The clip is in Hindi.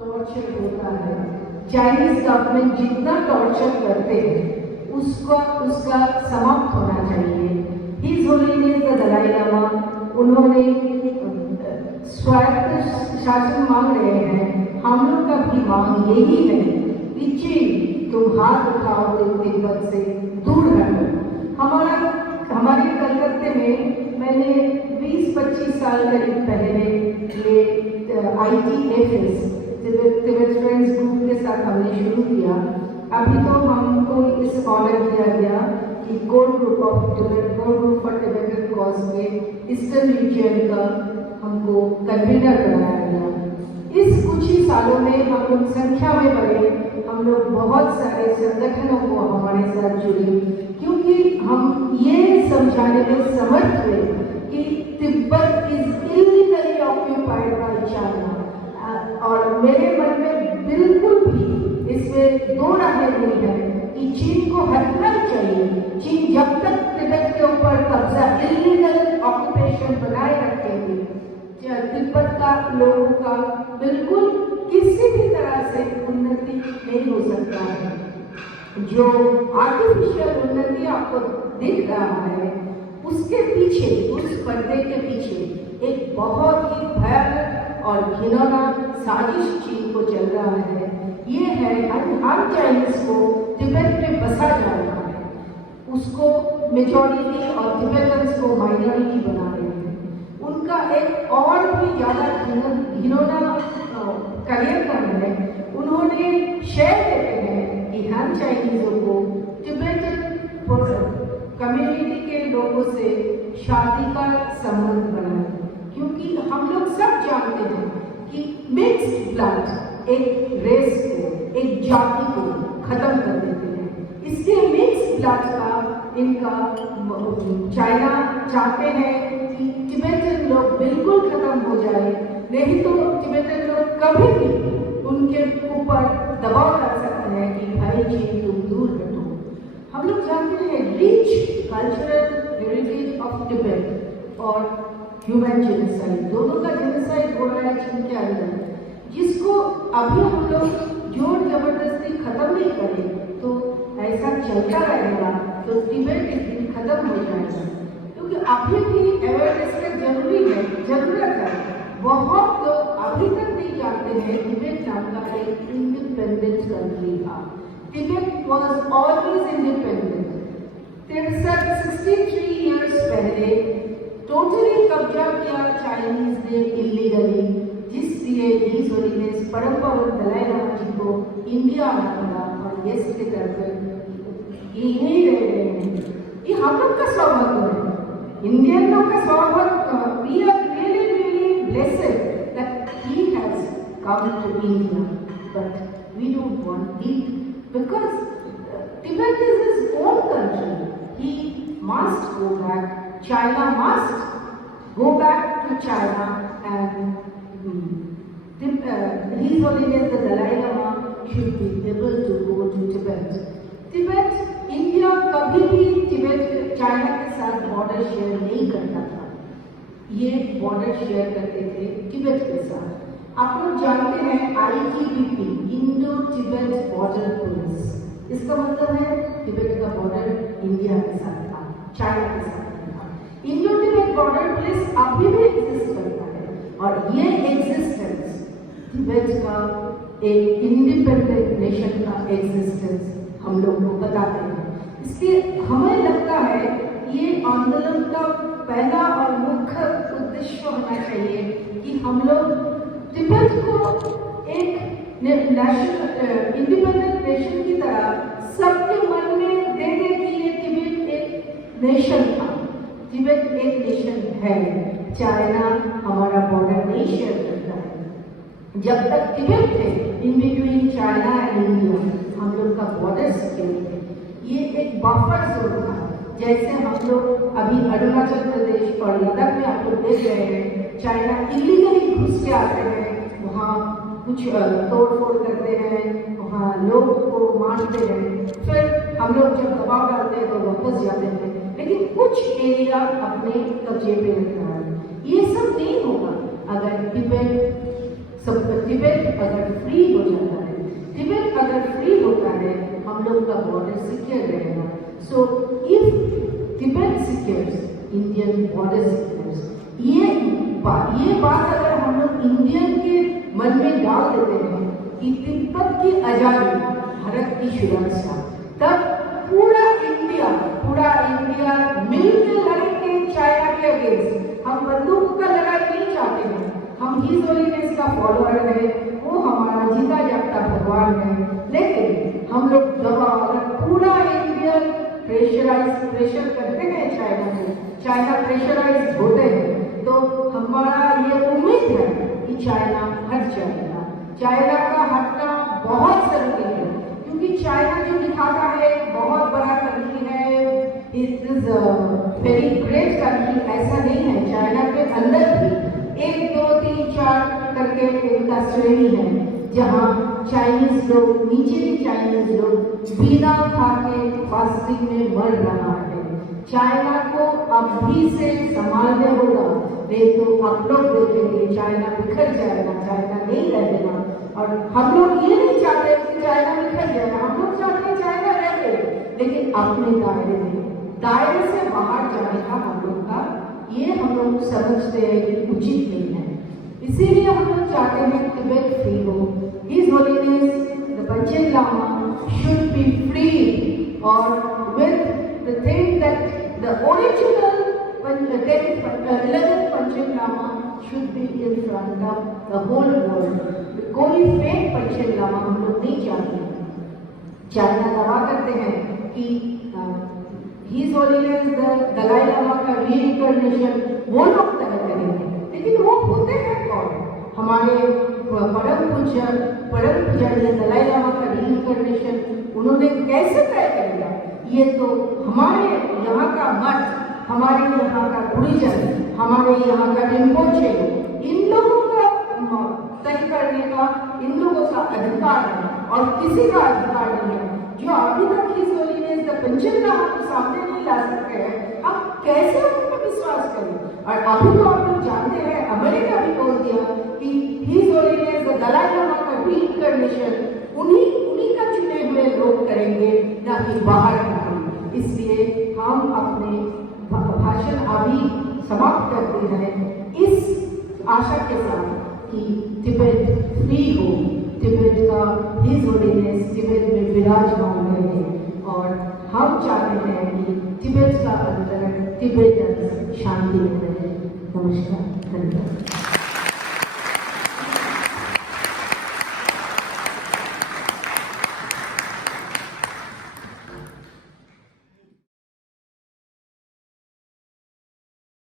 टॉर्चर होता है। चाइनीज गवर्नमेंट जितना टॉर्चर करते हैं उसका समाप्त होना चाहिए। His holiness the Dalai Lama उन्होंने स्वायत्त शासन मांग रहे हैं, हम लोग का भी मांग यही है कि चीन तुम हाथ उठाओ तिब्बत से दूर हटो। हमारे कलकत्ते में मैंने 20-25 साल करीब पहले ये ITFS तिब्बत फ्रेंड्स ग्रुप के साथ हमने शुरू किया। अभी तो हमको इस ऑनर दिया गया कि core group for Tibetan cause में ईस्टर्न रीजन का हमको कन्वीनर बनाया गया। इस कुछ ही सालों में हम लोग संख्या में बढ़े, हम लोग बहुत सारे संगठनों को हमारे साथ जुड़े, क्योंकि हम ये समझाने में समर्थ हुए कि Tibet is illegally occupied by China. और मेरे मन में बिल्कुल भी इसमें दो राहें नहीं है कि चीन को हटना चाहिए। चीन जब तक तिब्बत के ऊपर कब्जा इलीगल ऑक्यूपेशन बनाए रखेंगे, तिब्बत का लोगों का बिल्कुल किसी भी तरह से उन्नति नहीं हो सकता है। जो आर्टिफिशियल उन्नति आपको दिख रहा है उसके पीछे, उस पर्दे के पीछे एक बहुत ही भयानक और घिनौना साजिश चीन को चल रहा है। ये है हर चाइनीज को तिब्बत में बसा जा रहा है, उसको मेजॉरिटी और तिब्बतन्स को माइनॉरिटी बना रहे हैं। उनका एक और भी ज़्यादा घिनौना कार्यक्रम है। उन्होंने शेयर देते हैं कि हम चाइनीज़ों को तिब्बतन कम्युनिटी के लोगों से शादी का संबंध बनाए, क्योंकि हम लोग सब जानते हैं कि मिक्स्ड ब्लड एक रेस को, एक जाति को खत्म कर देते हैं। इसलिए मिक्स्ड ब्लड का इनका चाइना चाहते हैं कि तिब्बतन लोग बिल्कुल खत्म हो जाए, नहीं तो तिब्बतन लोग कभी भी उनके ऊपर दबाव डाल सकते हैं कि भाई चीन तुम दूर हटो। हम लोग जानते हैं rich cultural heritage of Tibet और ह्यूमन जेनोसाइड, दोनों का जेनोसाइड हो रहा है चीन के अंदर, जिसको अभी हम लोग जोर जबरदस्ती खत्म नहीं करें तो ऐसा चलता रहेगा तो तिब्बत एक दिन खत्म हो जाएगा। क्योंकि अभी भी अवेयरनेस का जरूरत है। बहुत लोग अभी तक नहीं जानते हैं तिब्बत नाम का एक इंडिपेंडेंट कंट्री था। Tibet was always independent. 63 years पहले टोटली कब्जा किया चाइनीज ने इलीगली, जिसलिए हिज होलीनेस परम पावन दलाई लामा जी को इंडिया आना पड़ा और गेस्ट के तौर पर यही रह रहे हैं। ये हम लोग का सौभाग्य है, इंडियन लोग का सौभाग्य। We are really blessed that he has come to India, but we don't want it because Tibet is his own country. He must go back. China must go back to China, and His Holiness the Dalai Lama should be able to go to Tibet. Tibet, India कभी भी तिब्बत चाइना के साथ बॉर्डर शेयर नहीं करता था, ये बॉर्डर शेयर करते थे तिब्बत के साथ। आप लोग जानते हैं ITBP, Indo Tibet border police, इसका मतलब है तिब्बत का बॉर्डर इंडिया के साथ था, चाइना के साथ। इंडो तिब्बत बॉर्डर पुलिस अभी भी एग्जिस्ट करता है और ये एग्जिस्टेंस तिब्बत का एक इंडिपेंडेंट नेशन का एग्जिस्टेंस हम लोग को बताते हैं। इसलिए हमें लगता है ये आंदोलन का पहला और मुख्य उद्देश्य होना चाहिए कि हम लोग तिब्बत को एक नेशनल इंडिपेंडेंट नेशन की तरह सबके मन में दे दे कि ये तिब्बत एक नेशन था, तिब्बत एक नेशन है। चाइना हमारा बॉर्डर नहीं शेयर करता है। जब तक तिब्बत थे in between China and India, हम लोग का बॉर्डर सिक्योर है। ये एक बफर जोन था। जैसे हम लोग अभी अरुणाचल प्रदेश और लद्दाख में आप लोग देख रहे हैं, चाइना इलीगली घुस के आते हैं, वहाँ कुछ तोड़ फोड़ करते हैं, वहाँ लोग को मारते हैं, फिर हम लोग जब दबाव डालते हैं तो वापस जाते हैं, लेकिन कुछ एरिया अपने कब्जे पे रखता है। ये सब नहीं होगा अगर तिब्बत सब तिब्बत अगर फ्री हो जाता है, तिब्बत अगर फ्री होता है, हम लोग का बॉर्डर सिक्योर रहेगा। So if Tibet secures, Indian border secures, ये बात अगर हम लोग इंडियन के मन में डाल देते हैं कि तिब्बत की आजादी, भारत की सुरक्षा, तब पूरा इंडिया मिलकर लड़ेंगे चाइना के अगेंस्ट। हम बंदूक का लड़ाई नहीं चाहते हैं, हम हिज होलीनेस का फॉलोअर है, वो हमारा जीता जागता भगवान है। लेकिन हम लोग दबाव, अगर पूरा इंडिया प्रेशर करते हैं चाइना को, चाइना प्रेशराइज होते हैं, तो हमारा ये उम्मीद है कि चाइना हट जाएगा। चाइना का हटना बहुत जरूरी है, क्योंकि चाइना जो दिखाता है बहुत बड़ा कंट्री है, it is very great country, ऐसा नहीं है। चाइना के अंदर भी 1, 2, 3, 4 करके इनका श्रेणी है, जहाँ चाइनीज लोग, नीचे भी चाइनीज लोग बिना खा के फास्टिंग में मर रहा है। चाइना को अभी से संभालने होगा, नहीं तो आप लोग देखेंगे चाइना बिखर जाएगा, चाइना नहीं रहेगा। और हम लोग ये नहीं चाहते कि चाइना बिखर जाएगा, हम लोग चाहते हैं चाइना रहे, लेकिन अपने दायरे से बाहर जाने का हम लोग का, ये हम लोग समझते हैं कि उचित नहीं है। इसीलिए हम लोग चाहते हैं कि तिब्बत फ्री हो। His holiness the Panchen Lama should be free, और with the thing that the original 11th Panchen Lama should be in front of the whole world. कोई फेक पंचेन लामा हम लोग नहीं चाहते। चाइना दावा करते हैं कि his holiness the Dalai Lama का रीइंकार्नेशन वो लोग तय करेंगे, लेकिन वो होते हैं कौन? हमारे परम पूज्य दलाई लामा का रीइंकार्नेशन उन्होंने कैसे तय करेगा? ये तो हमारे यहाँ का मठ, हमारे यहाँ का गुरुजन, हमारे यहाँ का रिम्पोचे, इन लोगों का तय करने का इन लोगों का अधिकार है, और किसी का अधिकार नहीं है। जो अभी तक his holiness the Panchen Lama को सामने नहीं ला सकते हैं, अब कैसे उन पर विश्वास करें? और अभी तो आप लोग जानते हैं, अमेरिका भी बोल दिया कि his holiness the Dalai Lama का रीइंकार्नेशन उन्हीं का चुने हुए लोग करेंगे, ना कि बाहर का। इसलिए हम अपने भाषण अभी समाप्त करते हैं इस आशा के साथ कि तिब्बत फ्री हो, तिब्बत का हिज होलीनेस तिब्बत में विराजमान रहे, और हम चाहते हैं कि तिब्बत का अंतर तिब्बत शांति में रहे। नमस्कार, धन्यवाद।